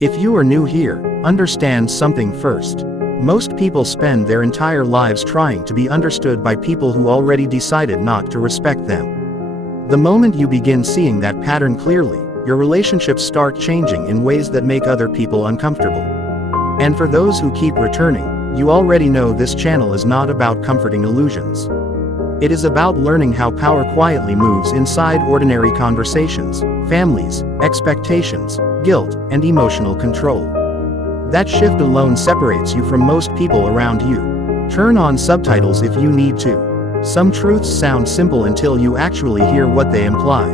If you are new here, understand something first. Most people spend their entire lives trying to be understood by people who already decided not to respect them. The moment you begin seeing that pattern clearly, your relationships start changing in ways that make other people uncomfortable. And for those who keep returning, you already know this channel is not about comforting illusions. It is about learning how power quietly moves inside ordinary conversations, families, expectations, guilt, and emotional control. That shift alone separates you from most people around you. Turn on subtitles if you need to. Some truths sound simple until you actually hear what they imply.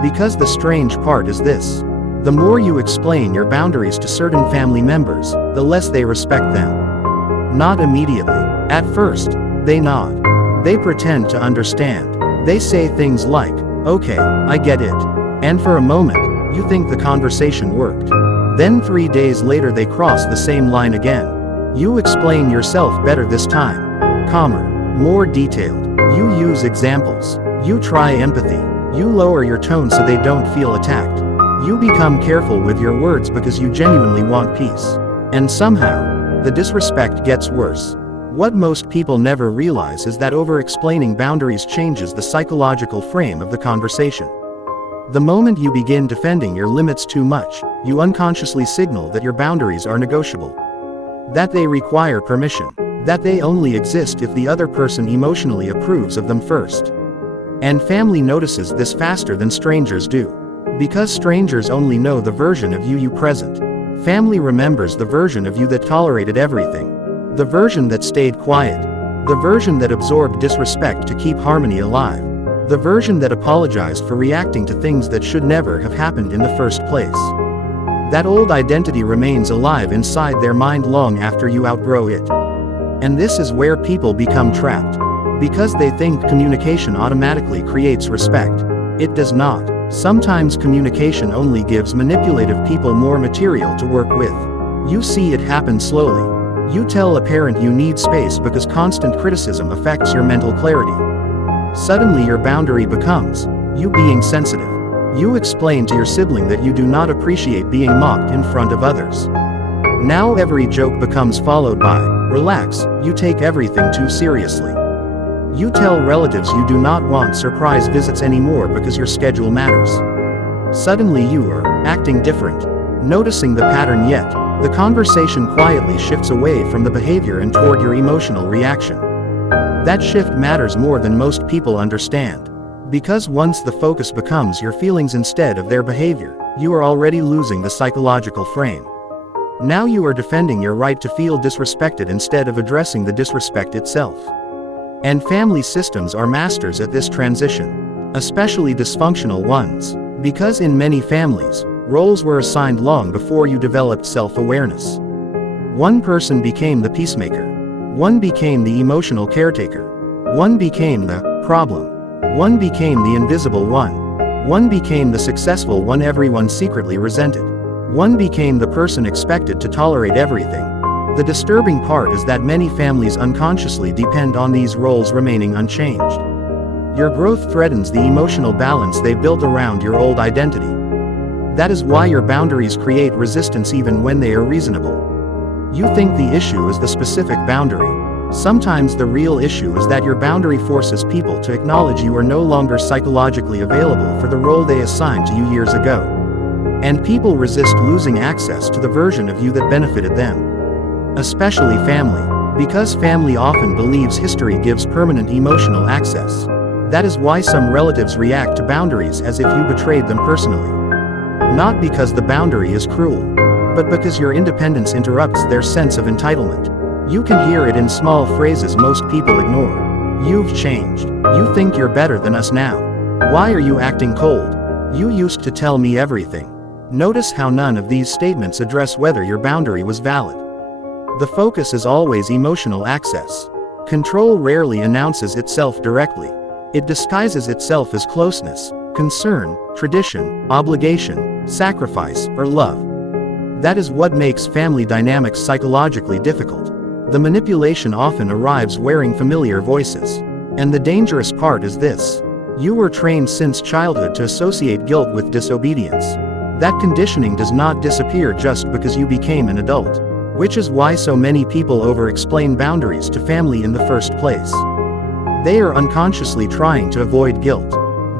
Because the strange part is this: the more you explain your boundaries to certain family members, the less they respect them. Not immediately. At first, they nod. They pretend to understand. They say things like, "Okay, I get it." And for a moment, you think the conversation worked. Then 3 days later they cross the same line again. You explain yourself better this time. Calmer, more detailed. You use examples. You try empathy. You lower your tone so they don't feel attacked. You become careful with your words because you genuinely want peace. And somehow, the disrespect gets worse. What most people never realize is that over-explaining boundaries changes the psychological frame of the conversation. The moment you begin defending your limits too much, you unconsciously signal that your boundaries are negotiable. That they require permission. That they only exist if the other person emotionally approves of them first. And family notices this faster than strangers do. Because strangers only know the version of you present. Family remembers the version of you that tolerated everything. The version that stayed quiet. The version that absorbed disrespect to keep harmony alive. The version that apologized for reacting to things that should never have happened in the first place. That old identity remains alive inside their mind long after you outgrow it. And this is where people become trapped. Because they think communication automatically creates respect. It does not. Sometimes communication only gives manipulative people more material to work with. You see it happen slowly. You tell a parent you need space because constant criticism affects your mental clarity. Suddenly your boundary becomes you being sensitive. You explain to your sibling that you do not appreciate being mocked in front of others. Now every joke becomes followed by, "Relax, you take everything too seriously." You tell relatives you do not want surprise visits anymore because your schedule matters. Suddenly you are acting different. Noticing the pattern yet, the conversation quietly shifts away from the behavior and toward your emotional reaction. That shift matters more than most people understand. Because once the focus becomes your feelings instead of their behavior, you are already losing the psychological frame. Now you are defending your right to feel disrespected instead of addressing the disrespect itself. And family systems are masters at this transition. Especially dysfunctional ones. Because in many families, roles were assigned long before you developed self-awareness. One person became the peacemaker. One became the emotional caretaker. One became the problem. One became the invisible one. One became the successful one everyone secretly resented. One became the person expected to tolerate everything. The disturbing part is that many families unconsciously depend on these roles remaining unchanged. Your growth threatens the emotional balance they built around your old identity. That is why your boundaries create resistance even when they are reasonable. You think the issue is the specific boundary. Sometimes the real issue is that your boundary forces people to acknowledge you are no longer psychologically available for the role they assigned to you years ago. And people resist losing access to the version of you that benefited them. Especially family. Because family often believes history gives permanent emotional access. That is why some relatives react to boundaries as if you betrayed them personally. Not because the boundary is cruel, but because your independence interrupts their sense of entitlement. You can hear it in small phrases most people ignore. "You've changed. You think you're better than us now. Why are you acting cold? You used to tell me everything." Notice how none of these statements address whether your boundary was valid. The focus is always emotional access. Control rarely announces itself directly. It disguises itself as closeness, concern, tradition, obligation, sacrifice, or love. That is what makes family dynamics psychologically difficult. The manipulation often arrives wearing familiar voices. And the dangerous part is this: you were trained since childhood to associate guilt with disobedience. That conditioning does not disappear just because you became an adult. Which is why so many people over-explain boundaries to family in the first place. They are unconsciously trying to avoid guilt.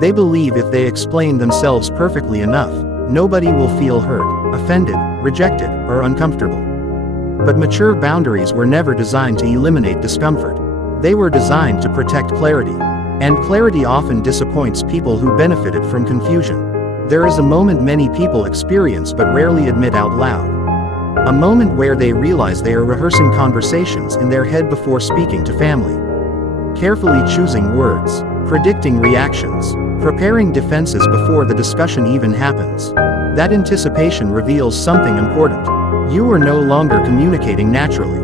They believe if they explain themselves perfectly enough, nobody will feel hurt, offended, rejected, or uncomfortable. But mature boundaries were never designed to eliminate discomfort. They were designed to protect clarity. And clarity often disappoints people who benefited from confusion. There is a moment many people experience but rarely admit out loud. A moment where they realize they are rehearsing conversations in their head before speaking to family. Carefully choosing words, predicting reactions, preparing defenses before the discussion even happens. That anticipation reveals something important. You are no longer communicating naturally.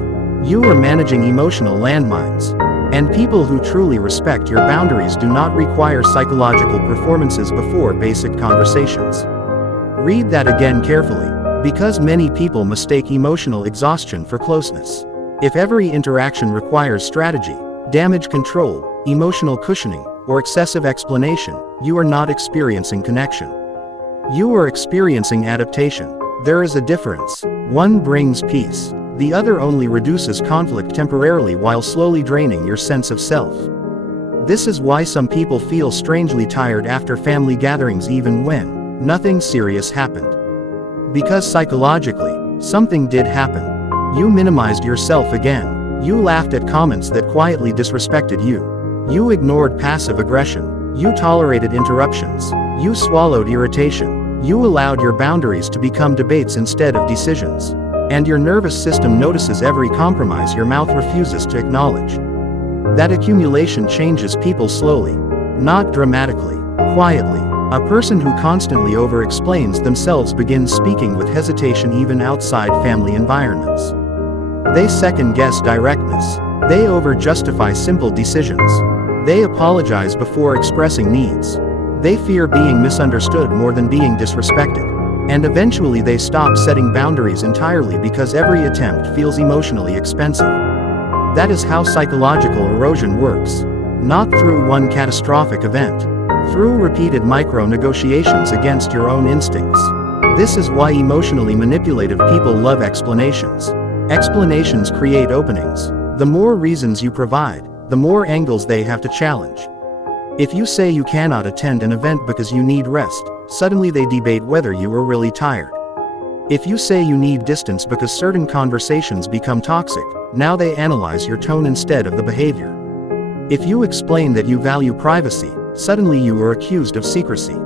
You are managing emotional landmines. And people who truly respect your boundaries do not require psychological performances before basic conversations. Read that again carefully. Because many people mistake emotional exhaustion for closeness. If every interaction requires strategy, damage control, emotional cushioning, or excessive explanation, you are not experiencing connection. You are experiencing adaptation. There is a difference. One brings peace. The other only reduces conflict temporarily while slowly draining your sense of self. This is why some people feel strangely tired after family gatherings even when nothing serious happened. Because psychologically, something did happen. You minimized yourself again. You laughed at comments that quietly disrespected you. You ignored passive aggression. You tolerated interruptions. You swallowed irritation. You allowed your boundaries to become debates instead of decisions. And your nervous system notices every compromise your mouth refuses to acknowledge. That accumulation changes people slowly. Not dramatically, quietly. A person who constantly over-explains themselves begins speaking with hesitation even outside family environments. They second-guess directness. They over-justify simple decisions. They apologize before expressing needs. They fear being misunderstood more than being disrespected. And eventually they stop setting boundaries entirely because every attempt feels emotionally expensive. That is how psychological erosion works. Not through one catastrophic event. Through repeated micro-negotiations against your own instincts. This is why emotionally manipulative people love explanations. Explanations create openings. The more reasons you provide, the more angles they have to challenge. If you say you cannot attend an event because you need rest, suddenly they debate whether you are really tired. If you say you need distance because certain conversations become toxic, now they analyze your tone instead of the behavior. If you explain that you value privacy, suddenly you are accused of secrecy.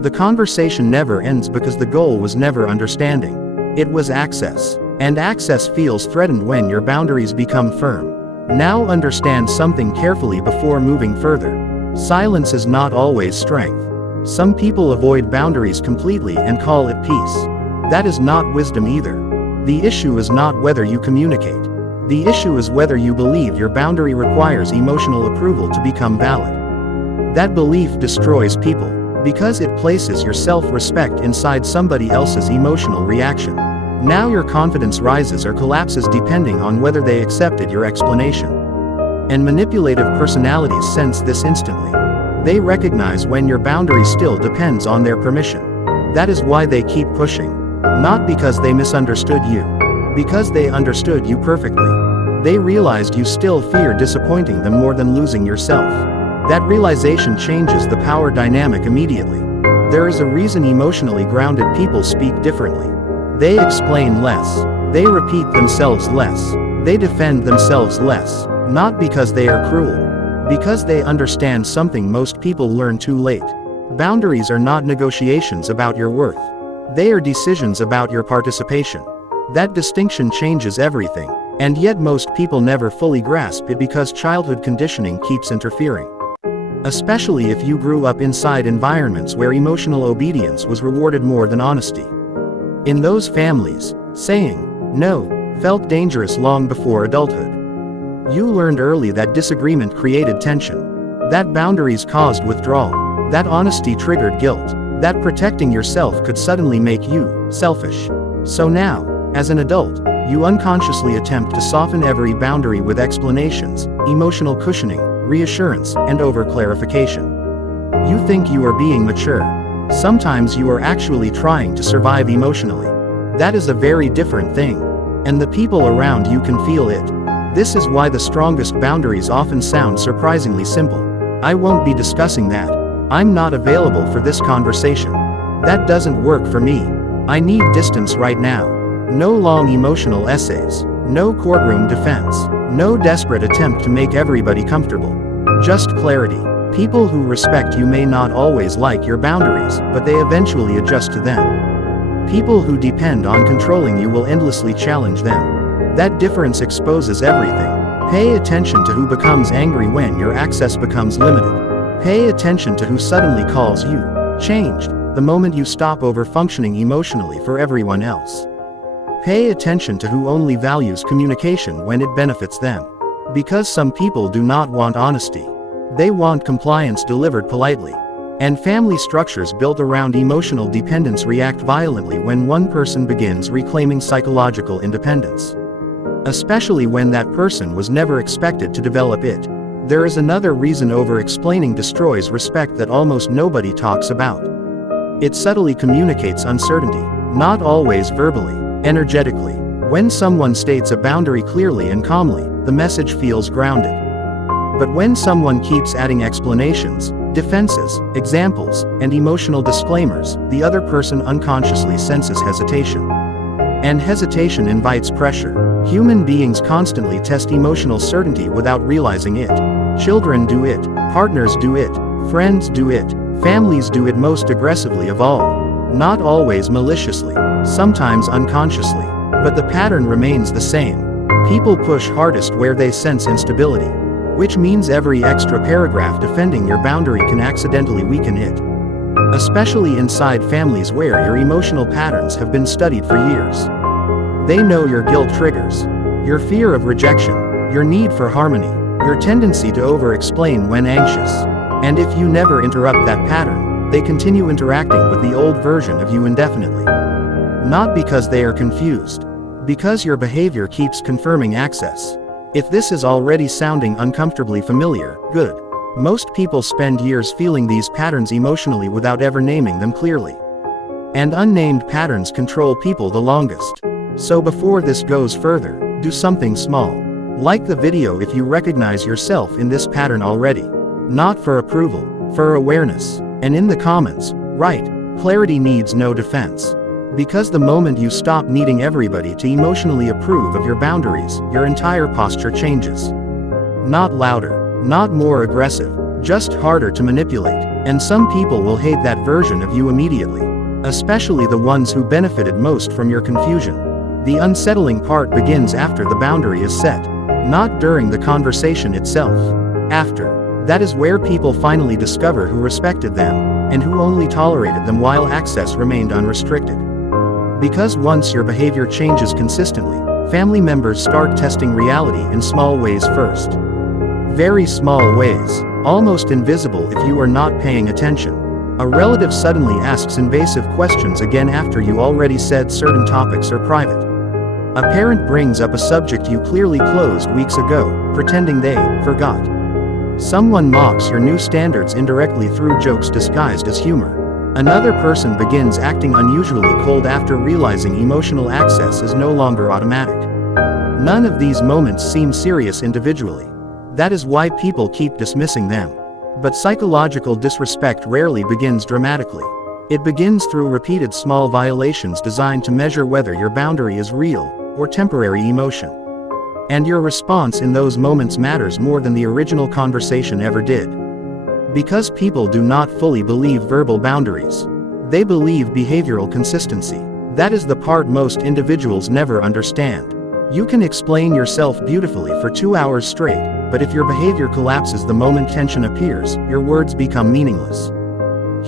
The conversation never ends because the goal was never understanding. It was access. And access feels threatened when your boundaries become firm. Now understand something carefully before moving further. Silence is not always strength. Some people avoid boundaries completely and call it peace. That is not wisdom either. The issue is not whether you communicate. The issue is whether you believe your boundary requires emotional approval to become valid. That belief destroys people, because it places your self-respect inside somebody else's emotional reaction. Now your confidence rises or collapses depending on whether they accepted your explanation. And manipulative personalities sense this instantly. They recognize when your boundary still depends on their permission. That is why they keep pushing. Not because they misunderstood you. Because they understood you perfectly. They realized you still fear disappointing them more than losing yourself. That realization changes the power dynamic immediately. There is a reason emotionally grounded people speak differently. They explain less. They repeat themselves less. They defend themselves less. Not because they are cruel. Because they understand something most people learn too late. Boundaries are not negotiations about your worth. They are decisions about your participation. That distinction changes everything. And yet most people never fully grasp it because childhood conditioning keeps interfering. Especially if you grew up inside environments where emotional obedience was rewarded more than honesty. In those families, saying no felt dangerous long before adulthood. You learned early that disagreement created tension. That boundaries caused withdrawal. That honesty triggered guilt. That protecting yourself could suddenly make you selfish. So now, as an adult, you unconsciously attempt to soften every boundary with explanations, emotional cushioning, reassurance, and over-clarification. You think you are being mature. Sometimes you are actually trying to survive emotionally. That is a very different thing. And the people around you can feel it. This is why the strongest boundaries often sound surprisingly simple. I won't be discussing that. I'm not available for this conversation. That doesn't work for me. I need distance right now. No long emotional essays. No courtroom defense. No desperate attempt to make everybody comfortable. Just clarity. People who respect you may not always like your boundaries, but they eventually adjust to them. People who depend on controlling you will endlessly challenge them. That difference exposes everything. Pay attention to who becomes angry when your access becomes limited. Pay attention to who suddenly calls you changed the moment you stop over-functioning emotionally for everyone else. Pay attention to who only values communication when it benefits them. Because some people do not want honesty. They want compliance delivered politely. And family structures built around emotional dependence react violently when one person begins reclaiming psychological independence. Especially when that person was never expected to develop it. There is another reason over-explaining destroys respect that almost nobody talks about. It subtly communicates uncertainty, not always verbally, energetically. When someone states a boundary clearly and calmly, the message feels grounded. But when someone keeps adding explanations, defenses, examples, and emotional disclaimers, the other person unconsciously senses hesitation. And hesitation invites pressure. Human beings constantly test emotional certainty without realizing it. Children do it, partners do it, friends do it, families do it most aggressively of all. Not always maliciously, sometimes unconsciously, but the pattern remains the same. People push hardest where they sense instability. Which means every extra paragraph defending your boundary can accidentally weaken it. Especially inside families where your emotional patterns have been studied for years. They know your guilt triggers, your fear of rejection, your need for harmony, your tendency to over-explain when anxious. And if you never interrupt that pattern, they continue interacting with the old version of you indefinitely. Not because they are confused. Because your behavior keeps confirming access. If this is already sounding uncomfortably familiar, good. Most people spend years feeling these patterns emotionally without ever naming them clearly. And unnamed patterns control people the longest. So before this goes further, do something small. Like the video if you recognize yourself in this pattern already. Not for approval, for awareness. And in the comments, write, clarity needs no defense. Because the moment you stop needing everybody to emotionally approve of your boundaries, your entire posture changes. Not louder, not more aggressive, just harder to manipulate. And some people will hate that version of you immediately. Especially the ones who benefited most from your confusion. The unsettling part begins after the boundary is set. Not during the conversation itself. After. That is where people finally discover who respected them, and who only tolerated them while access remained unrestricted. Because once your behavior changes consistently, family members start testing reality in small ways first. Very small ways, almost invisible if you are not paying attention. A relative suddenly asks invasive questions again after you already said certain topics are private. A parent brings up a subject you clearly closed weeks ago, pretending they forgot. Someone mocks your new standards indirectly through jokes disguised as humor. Another person begins acting unusually cold after realizing emotional access is no longer automatic. None of these moments seem serious individually. That is why people keep dismissing them. But psychological disrespect rarely begins dramatically. It begins through repeated small violations designed to measure whether your boundary is real or temporary emotion. And your response in those moments matters more than the original conversation ever did. Because people do not fully believe verbal boundaries. They believe behavioral consistency. That is the part most individuals never understand. You can explain yourself beautifully for 2 hours straight, but if your behavior collapses the moment tension appears, your words become meaningless.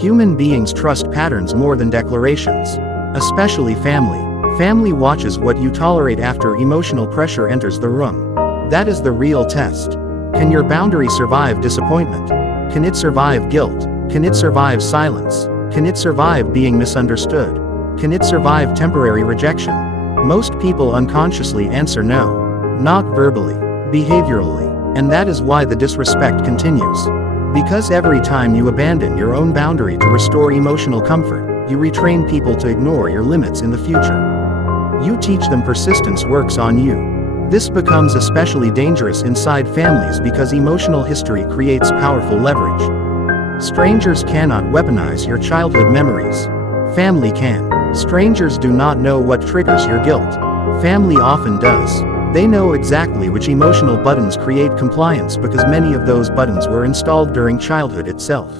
Human beings trust patterns more than declarations. Especially family. Family watches what you tolerate after emotional pressure enters the room. That is the real test. Can your boundary survive disappointment? Can it survive guilt? Can it survive silence? Can it survive being misunderstood? Can it survive temporary rejection? Most people unconsciously answer no. Not verbally, behaviorally. And that is why the disrespect continues. Because every time you abandon your own boundary to restore emotional comfort, you retrain people to ignore your limits in the future. You teach them persistence works on you. This becomes especially dangerous inside families because emotional history creates powerful leverage. Strangers cannot weaponize your childhood memories. Family can. Strangers do not know what triggers your guilt. Family often does. They know exactly which emotional buttons create compliance because many of those buttons were installed during childhood itself.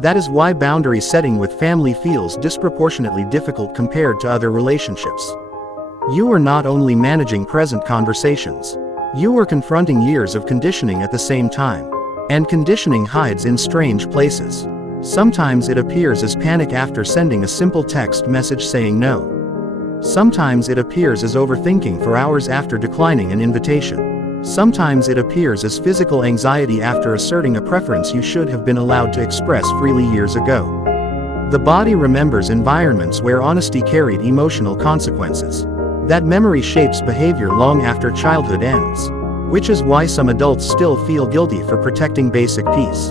That is why boundary setting with family feels disproportionately difficult compared to other relationships. You are not only managing present conversations. You are confronting years of conditioning at the same time. And conditioning hides in strange places. Sometimes it appears as panic after sending a simple text message saying no. Sometimes it appears as overthinking for hours after declining an invitation. Sometimes it appears as physical anxiety after asserting a preference you should have been allowed to express freely years ago. The body remembers environments where honesty carried emotional consequences. That memory shapes behavior long after childhood ends. Which is why some adults still feel guilty for protecting basic peace.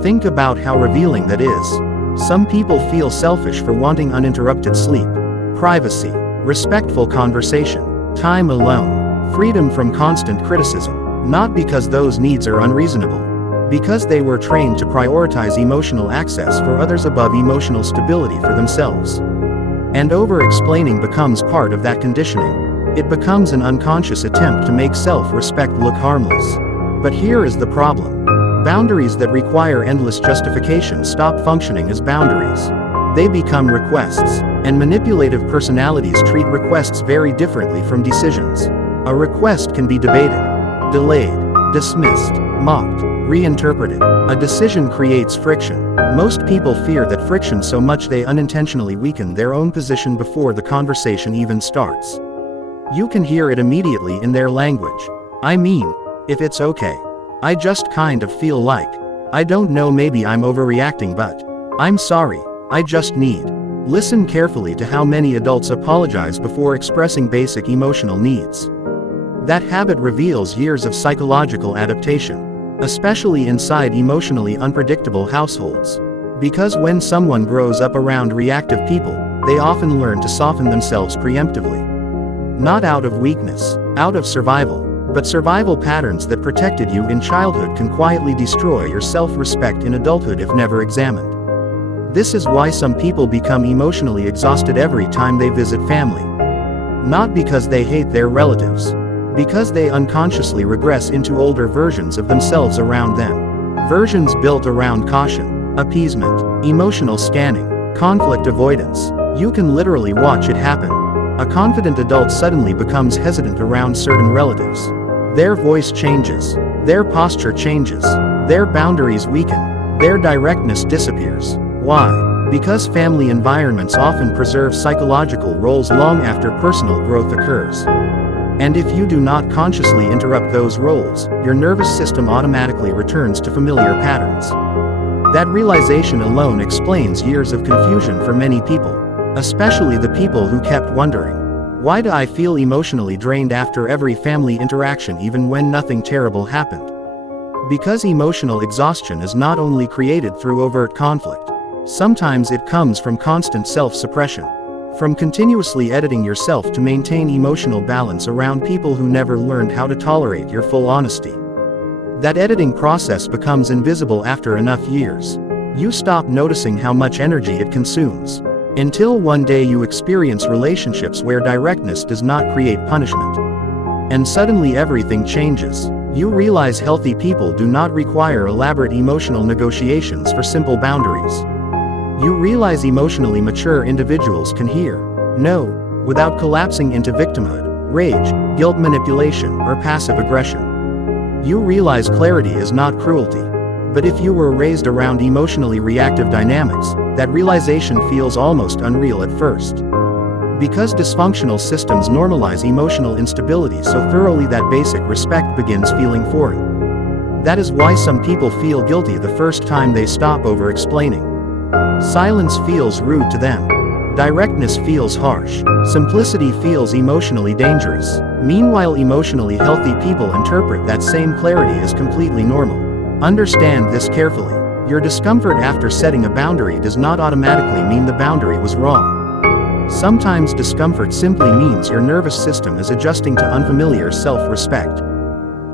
Think about how revealing that is. Some people feel selfish for wanting uninterrupted sleep, privacy, respectful conversation, time alone, freedom from constant criticism, not because those needs are unreasonable, because they were trained to prioritize emotional access for others above emotional stability for themselves. And over-explaining becomes part of that conditioning. It becomes an unconscious attempt to make self-respect look harmless. But here is the problem. Boundaries that require endless justification stop functioning as boundaries. They become requests, and manipulative personalities treat requests very differently from decisions. A request can be debated, delayed, dismissed, mocked, reinterpreted. A decision creates friction. Most people fear that friction so much they unintentionally weaken their own position before the conversation even starts. You can hear it immediately in their language. I mean, if it's okay. I just kind of feel like. I don't know, maybe I'm overreacting, but I'm sorry. I just need. Listen carefully to how many adults apologize before expressing basic emotional needs. That habit reveals years of psychological adaptation, especially inside emotionally unpredictable households. Because when someone grows up around reactive people, they often learn to soften themselves preemptively. Not out of weakness, out of survival, but survival patterns that protected you in childhood can quietly destroy your self-respect in adulthood if never examined. This is why some people become emotionally exhausted every time they visit family. Not because they hate their relatives. Because they unconsciously regress into older versions of themselves around them. Versions built around caution, appeasement, emotional scanning, conflict avoidance. You can literally watch it happen. A confident adult suddenly becomes hesitant around certain relatives. Their voice changes. Their posture changes. Their boundaries weaken. Their directness disappears. Why? Because family environments often preserve psychological roles long after personal growth occurs. And if you do not consciously interrupt those roles, your nervous system automatically returns to familiar patterns. That realization alone explains years of confusion for many people, especially the people who kept wondering, why do I feel emotionally drained after every family interaction even when nothing terrible happened? Because emotional exhaustion is not only created through overt conflict. Sometimes it comes from constant self-suppression. From continuously editing yourself to maintain emotional balance around people who never learned how to tolerate your full honesty. That editing process becomes invisible after enough years. You stop noticing how much energy it consumes. Until one day you experience relationships where directness does not create punishment. And suddenly everything changes. You realize healthy people do not require elaborate emotional negotiations for simple boundaries. You realize emotionally mature individuals can hear no without collapsing into victimhood, rage, guilt manipulation, or passive aggression. You realize clarity is not cruelty. But if you were raised around emotionally reactive dynamics, that realization feels almost unreal at first. Because dysfunctional systems normalize emotional instability so thoroughly that basic respect begins feeling foreign. That is why some people feel guilty the first time they stop over-explaining. Silence feels rude to them. Directness feels harsh. Simplicity feels emotionally dangerous. Meanwhile, emotionally healthy people interpret that same clarity as completely normal. Understand this carefully. Your discomfort after setting a boundary does not automatically mean the boundary was wrong. Sometimes discomfort simply means your nervous system is adjusting to unfamiliar self-respect.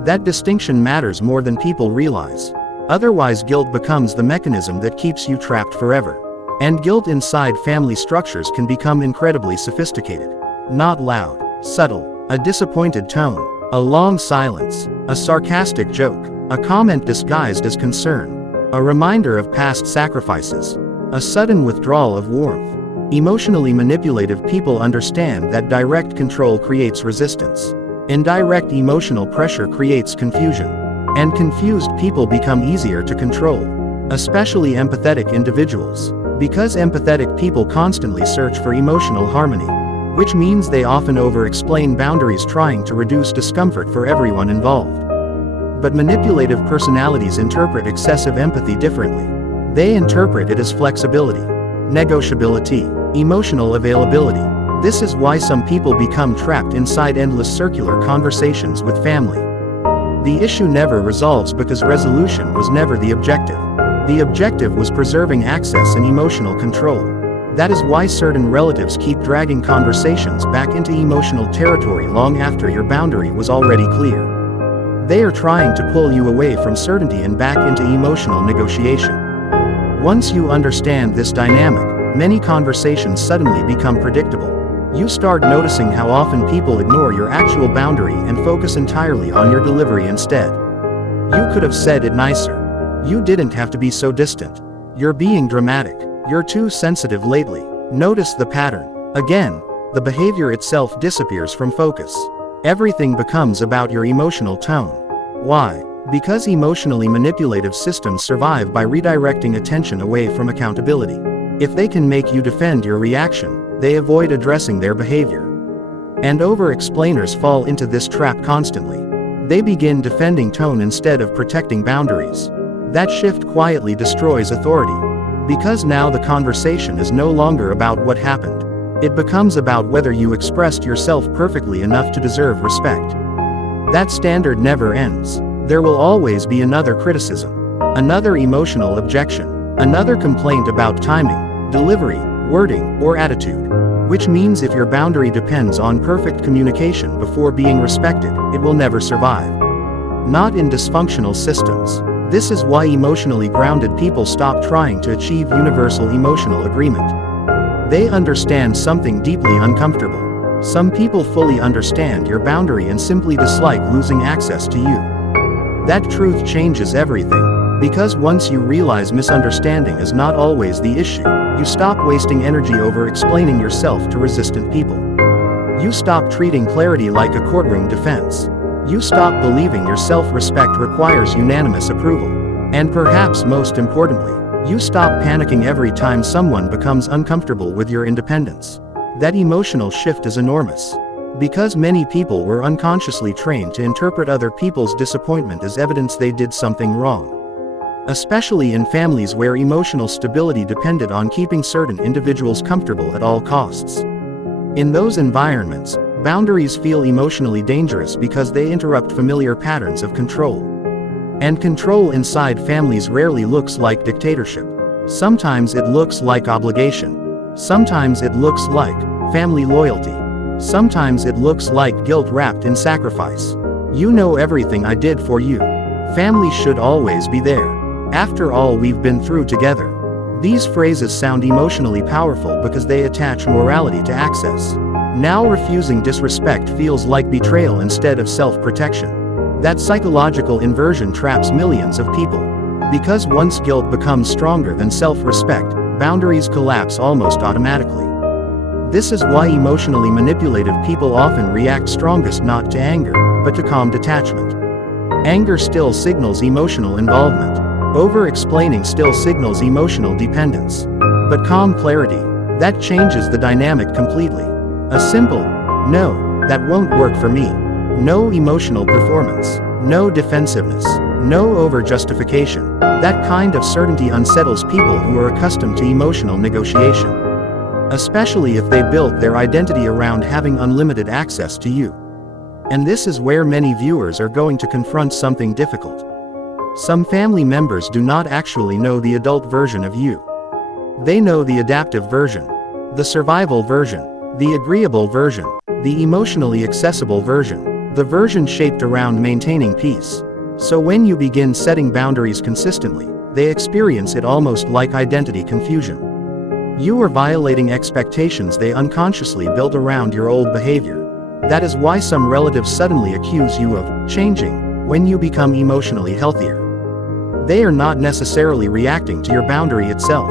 That distinction matters more than people realize. Otherwise, guilt becomes the mechanism that keeps you trapped forever. And guilt inside family structures can become incredibly sophisticated. Not loud, subtle, a disappointed tone, a long silence, a sarcastic joke, a comment disguised as concern, a reminder of past sacrifices, a sudden withdrawal of warmth. Emotionally manipulative people understand that direct control creates resistance. Indirect emotional pressure creates confusion. And confused people become easier to control, especially empathetic individuals, because empathetic people constantly search for emotional harmony, which means they often over-explain boundaries trying to reduce discomfort for everyone involved. But manipulative personalities interpret excessive empathy differently. They interpret it as flexibility, negotiability, emotional availability. This is why some people become trapped inside endless circular conversations with family. The issue never resolves because resolution was never the objective. The objective was preserving access and emotional control. That is why certain relatives keep dragging conversations back into emotional territory long after your boundary was already clear. They are trying to pull you away from certainty and back into emotional negotiation. Once you understand this dynamic, many conversations suddenly become predictable. You start noticing how often people ignore your actual boundary and focus entirely on your delivery instead. You could have said it nicer. You didn't have to be so distant. You're being dramatic. You're too sensitive lately. Notice the pattern. Again, the behavior itself disappears from focus. Everything becomes about your emotional tone. Why? Because emotionally manipulative systems survive by redirecting attention away from accountability. If they can make you defend your reaction, they avoid addressing their behavior. And over-explainers fall into this trap constantly. They begin defending tone instead of protecting boundaries. That shift quietly destroys authority. Because now the conversation is no longer about what happened. It becomes about whether you expressed yourself perfectly enough to deserve respect. That standard never ends. There will always be another criticism, another emotional objection, another complaint about timing, delivery, wording, or attitude. Which means if your boundary depends on perfect communication before being respected, it will never survive. Not in dysfunctional systems. This is why emotionally grounded people stop trying to achieve universal emotional agreement. They understand something deeply uncomfortable. Some people fully understand your boundary and simply dislike losing access to you. That truth changes everything. Because once you realize misunderstanding is not always the issue, you stop wasting energy over explaining yourself to resistant people. You stop treating clarity like a courtroom defense. You stop believing your self-respect requires unanimous approval. And perhaps most importantly, you stop panicking every time someone becomes uncomfortable with your independence. That emotional shift is enormous. Because many people were unconsciously trained to interpret other people's disappointment as evidence they did something wrong. Especially in families where emotional stability depended on keeping certain individuals comfortable at all costs. In those environments, boundaries feel emotionally dangerous because they interrupt familiar patterns of control. And control inside families rarely looks like dictatorship. Sometimes it looks like obligation. Sometimes it looks like family loyalty. Sometimes it looks like guilt wrapped in sacrifice. You know everything I did for you. Family should always be there. After all we've been through together. These phrases sound emotionally powerful because they attach morality to access. Now refusing disrespect feels like betrayal instead of self-protection. That psychological inversion traps millions of people. Because once guilt becomes stronger than self-respect, boundaries collapse almost automatically. This is why emotionally manipulative people often react strongest not to anger, but to calm detachment. Anger still signals emotional involvement. Over-explaining still signals emotional dependence. But calm clarity, that changes the dynamic completely. A simple, no, that won't work for me. No emotional performance. No defensiveness. No over-justification. That kind of certainty unsettles people who are accustomed to emotional negotiation. Especially if they built their identity around having unlimited access to you. And this is where many viewers are going to confront something difficult. Some family members do not actually know the adult version of you. They know the adaptive version, the survival version, the agreeable version, the emotionally accessible version, the version shaped around maintaining peace. So when you begin setting boundaries consistently, they experience it almost like identity confusion. You are violating expectations they unconsciously built around your old behavior. That is why some relatives suddenly accuse you of changing when you become emotionally healthier. They are not necessarily reacting to your boundary itself.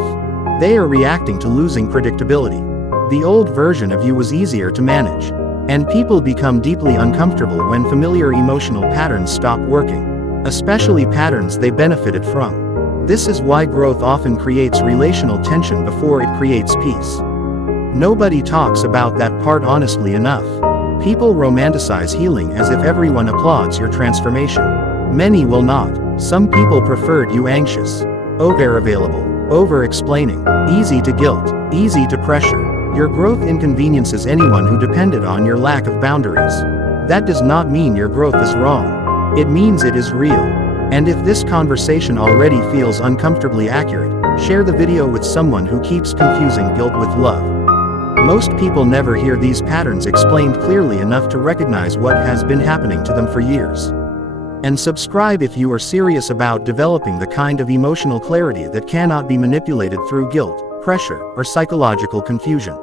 They are reacting to losing predictability. The old version of you was easier to manage. And people become deeply uncomfortable when familiar emotional patterns stop working, especially patterns they benefited from. This is why growth often creates relational tension before it creates peace. Nobody talks about that part honestly enough. People romanticize healing as if everyone applauds your transformation. Many will not. Some people preferred you anxious, over-available, over-explaining, easy to guilt, easy to pressure. Your growth inconveniences anyone who depended on your lack of boundaries. That does not mean your growth is wrong. It means it is real. And if this conversation already feels uncomfortably accurate, share the video with someone who keeps confusing guilt with love. Most people never hear these patterns explained clearly enough to recognize what has been happening to them for years. And subscribe if you are serious about developing the kind of emotional clarity that cannot be manipulated through guilt, pressure, or psychological confusion.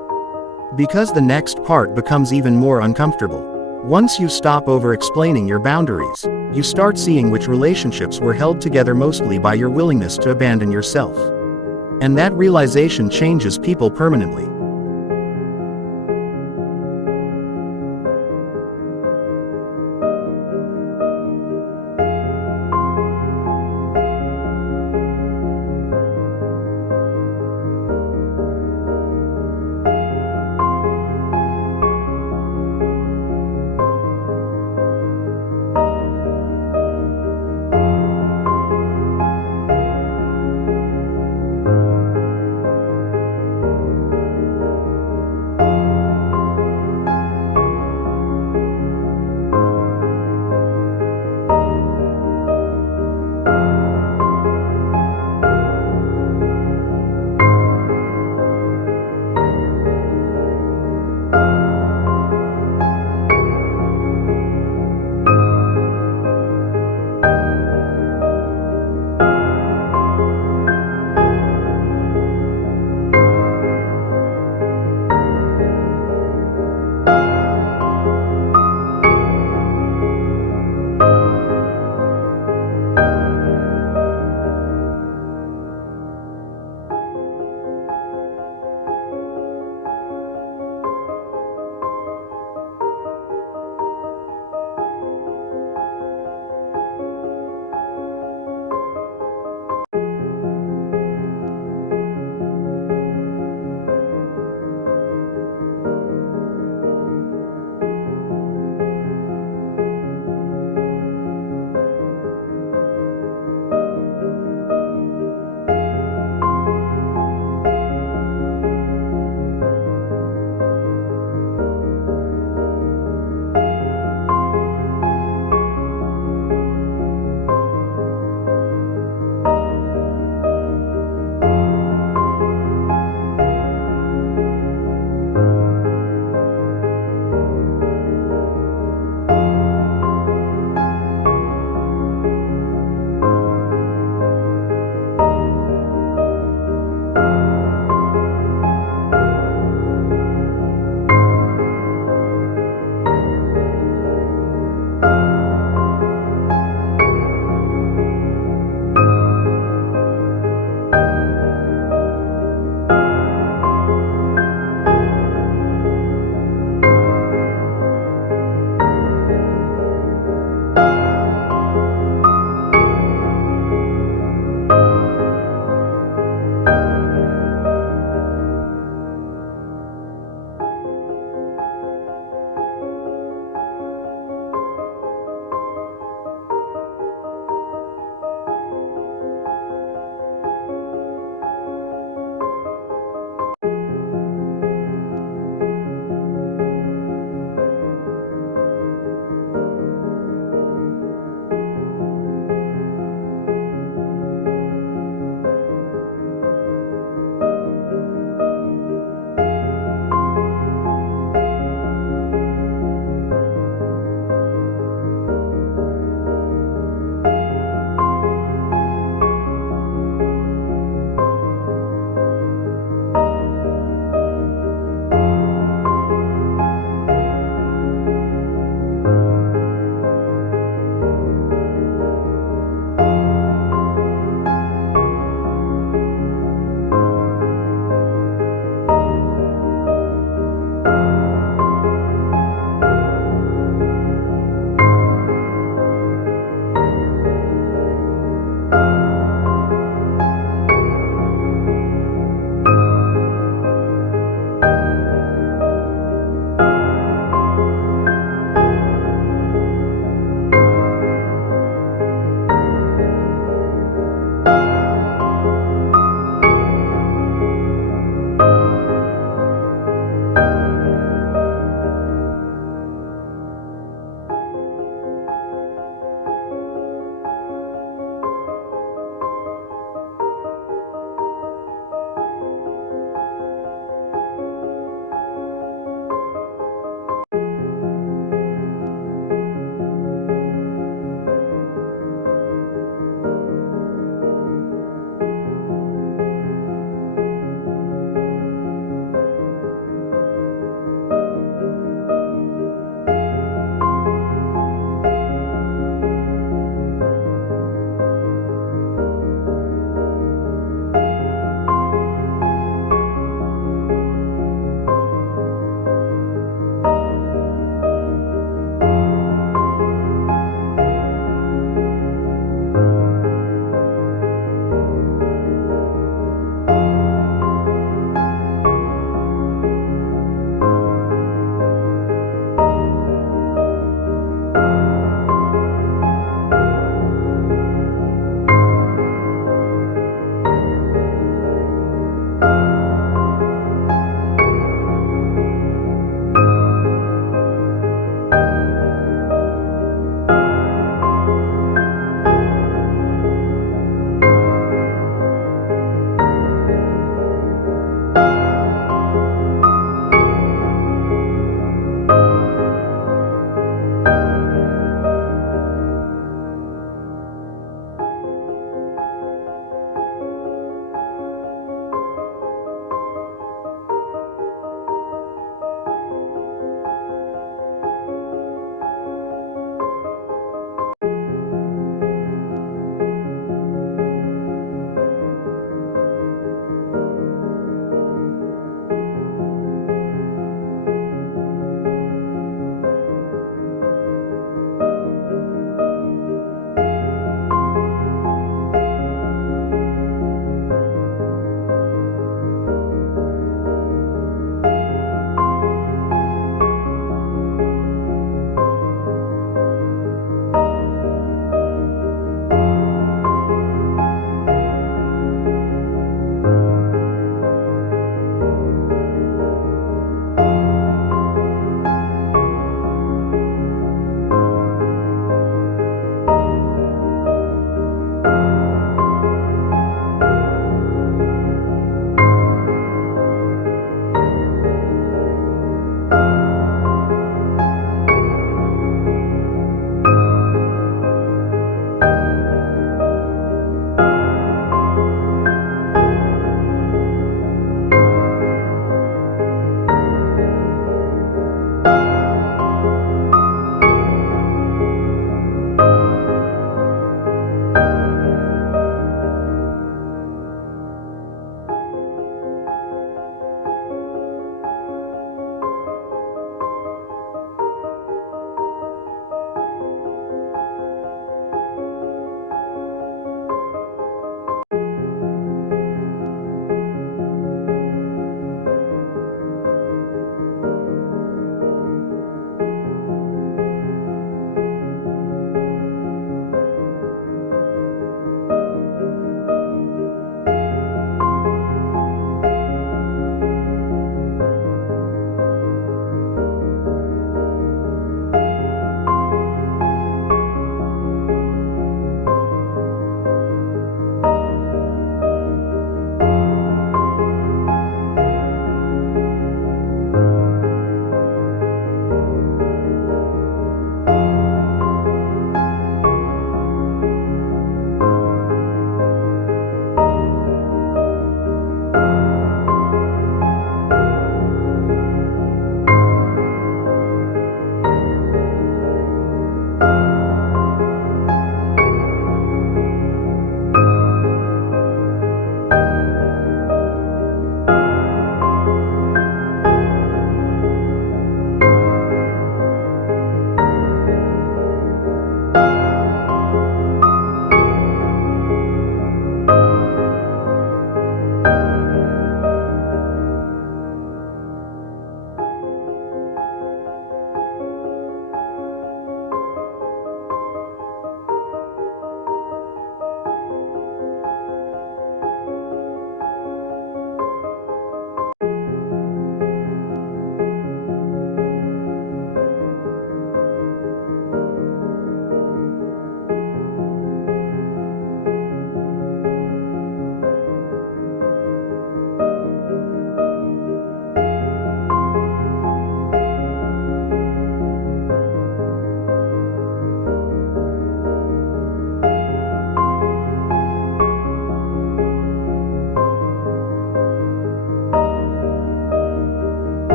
Because the next part becomes even more uncomfortable. Once you stop over-explaining your boundaries, you start seeing which relationships were held together mostly by your willingness to abandon yourself. And that realization changes people permanently.